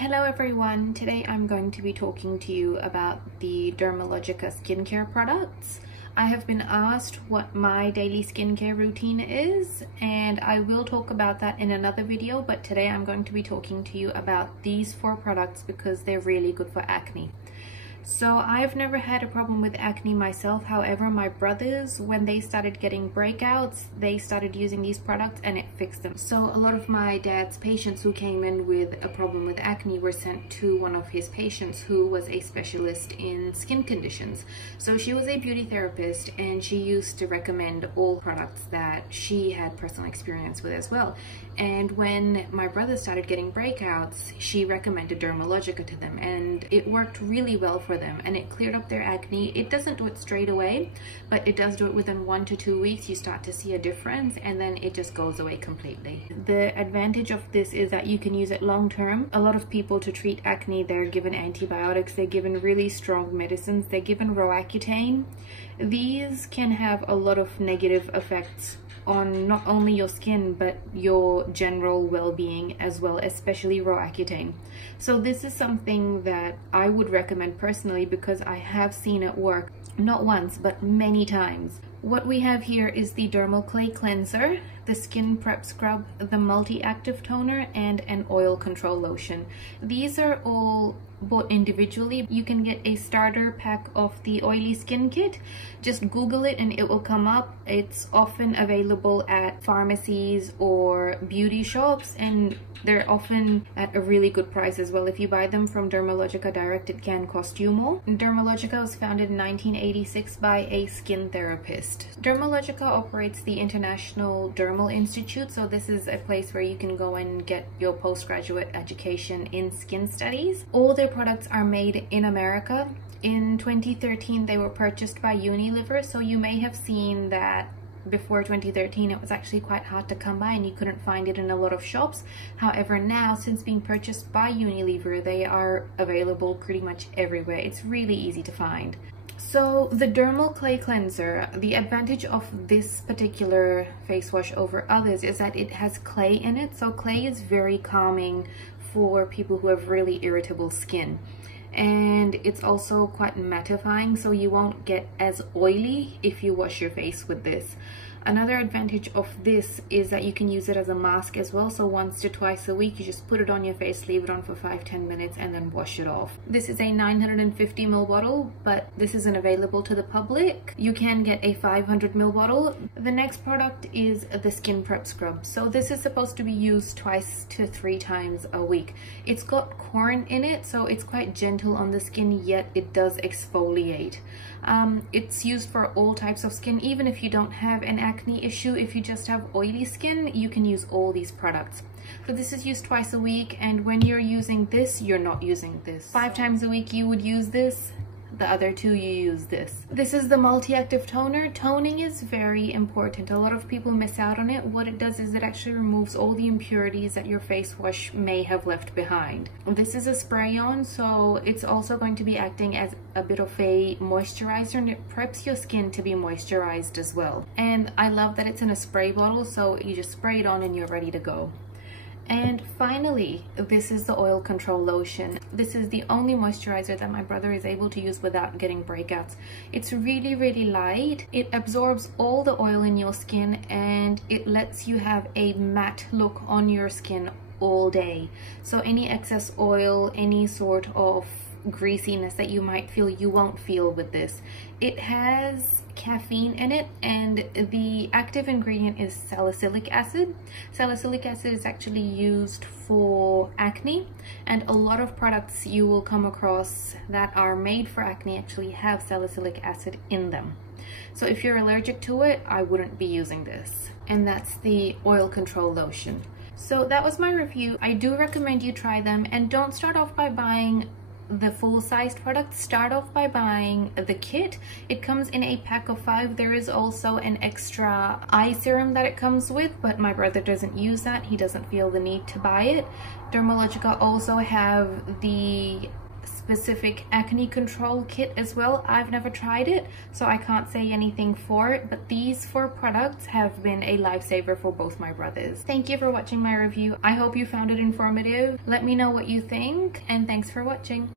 Hello everyone, today I'm going to be talking to you about the Dermalogica skincare products. I have been asked what my daily skincare routine is, and I will talk about that in another video, but today I'm going to be talking to you about these 4 products because they're really good for acne. So I've never had a problem with acne myself. However, my brothers, when they started getting breakouts, they started using these products and it fixed them. So a lot of my dad's patients who came in with a problem with acne were sent to one of his patients who was a specialist in skin conditions. So she was a beauty therapist and she used to recommend all products that she had personal experience with as well. And when my brother started getting breakouts, she recommended Dermalogica to them, and it worked really well for them and it cleared up their acne. It doesn't do it straight away, but it does do it within 1 to 2 weeks. You start to see a difference and then it just goes away completely. The advantage of this is that you can use it long term. A lot of people, to treat acne, they're given antibiotics, they're given really strong medicines, they're given Roaccutane. These can have a lot of negative effects on not only your skin but your general well-being as well, especially Roaccutane. So this is something that I would recommend personally because I have seen it work not once but many times. What we have here is the Dermal Clay Cleanser, the Skin Prep Scrub, the Multi-Active Toner, and an Oil Control Lotion. These are all bought individually. You can get a starter pack of the Oily Skin Kit. Just Google it and it will come up. It's often available at pharmacies or beauty shops, and they're often at a really good price as well. If you buy them from Dermalogica direct, it can cost you more. Dermalogica was founded in 1986 by a skin therapist. Dermalogica operates the International Dermal Institute, so this is a place where you can go and get your postgraduate education in skin studies. All their products are made in America. In 2013, they were purchased by Unilever, so you may have seen that before 2013 it was actually quite hard to come by and you couldn't find it in a lot of shops. However, now, since being purchased by Unilever, they are available pretty much everywhere. It's really easy to find. So the Dermal Clay Cleanser, the advantage of this particular face wash over others is that it has clay in it. So clay is very calming for people who have really irritable skin. And it's also quite mattifying, so you won't get as oily if you wash your face with this. Another advantage of this is that you can use it as a mask as well. So once to twice a week, you just put it on your face, leave it on for 5-10 minutes, and then wash it off. This is a 950 ml bottle, but this isn't available to the public. You can get a 500 ml bottle. The next product is the Skin Prep Scrub. So this is supposed to be used 2 to 3 times a week. It's got corn in it, so it's quite gentle on the skin, yet it does exfoliate. It's used for all types of skin. Even if you don't have an acne issue, if you just have oily skin, you can use all these products. So this is used twice a week, and when you're using this, you're not using this. 5 times a week you would use this, the other 2 you use this. This is the Multi-Active Toner. Toning is very important. A lot of people miss out on it. What it does is it actually removes all the impurities that your face wash may have left behind. This is a spray-on, so it's also going to be acting as a bit of a moisturizer, and it preps your skin to be moisturized as well. And I love that it's in a spray bottle, so you just spray it on and you're ready to go. And finally, this is the Oil Control Lotion. This is the only moisturizer that my brother is able to use without getting breakouts. It's really, really light. It absorbs all the oil in your skin and it lets you have a matte look on your skin all day. So any excess oil, any sort of greasiness that you might feel, you won't feel with this. It has caffeine in it, and the active ingredient is salicylic acid. Salicylic acid is actually used for acne, and a lot of products you will come across that are made for acne actually have salicylic acid in them. So if you're allergic to it, I wouldn't be using this. And that's the Oil Control Lotion. So that was my review. I do recommend you try them, and don't start off by buying the full-sized product. Start off by buying the kit. It comes in a pack of 5. There is also an extra eye serum that it comes with, but my brother doesn't use that. He doesn't feel the need to buy it. Dermalogica also have the specific acne control kit as well. I've never tried it, so I can't say anything for it, but these 4 products have been a lifesaver for both my brothers. Thank you for watching my review. I hope you found it informative. Let me know what you think, and thanks for watching.